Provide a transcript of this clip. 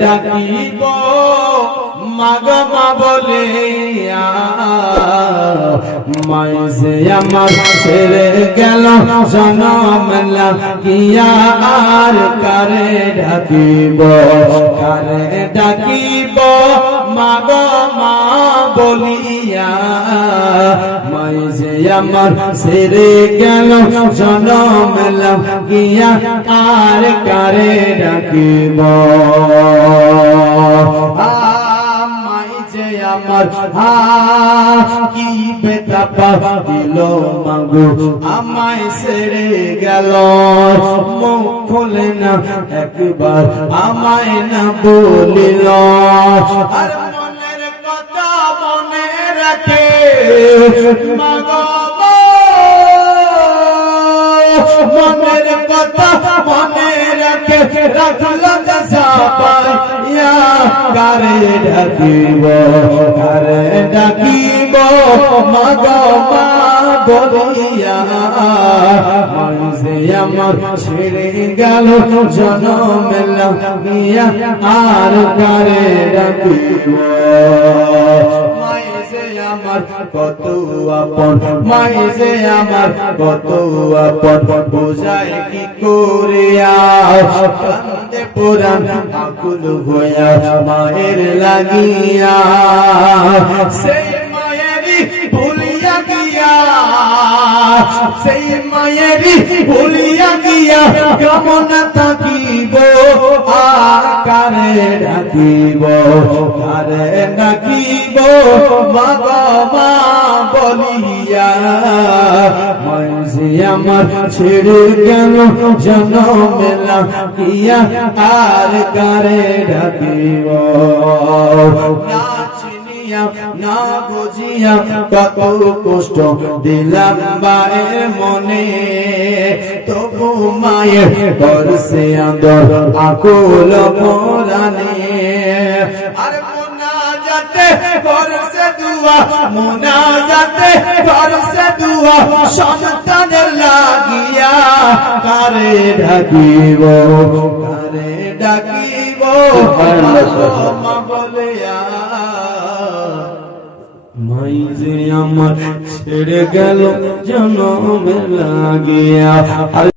ডাকিব মাগো মা বলিয়া মাইসে আমার ছেড়ে গেল জনম লাগিয়া আর কারে ডাকিব মাগো মা বলিয়া মাইসে আমার ছেড়ে গেল জনম লাগিয়া আর কারে ডাকিব আমার কি বেতাপা দিল মাগো আমায় ছেড়ে গেল মুখ খুলে না একবার আমায় না বলিল আর মনের কথা মনে রাখে মাগো মনের কথা মনে রাখে রাখল সাপাইয়া কারে ডাকিব মাগো মা বলিয়া মাইসে আমার ছেড়ে গেল জনম লাগিয়া আর কারে ডাকিব আমার কত আপন মাইসে আমার কত আপন বোঝায় কি করিয়া কান্দে পুরান আকুল হইয়া মায়ের লাগিয়া সেই মায়েরই ভুলিয়া গিয়া সেই মায়েরই ভুলিয়া গিয়া কেমন থাকিব কারে ডাকিব মাগো মা বলিয়া মাইসে আমার ছেড়ে গেল জনম লাগিয়া আর কারে ডাকিব না বুঝিয়া কত কষ্ট দিলাম মায়ের মনে তবু মায়ের করছে আদর আকুল পরাণে আর মোনাজাতে করছে দুয়া মোনাজাতে করছে দুয়া সন্তানের লাগিয়া কারে ডাকিব মা বলিয়া মাইসে আমার ছেড়ে গেল জনম লাগিয়া।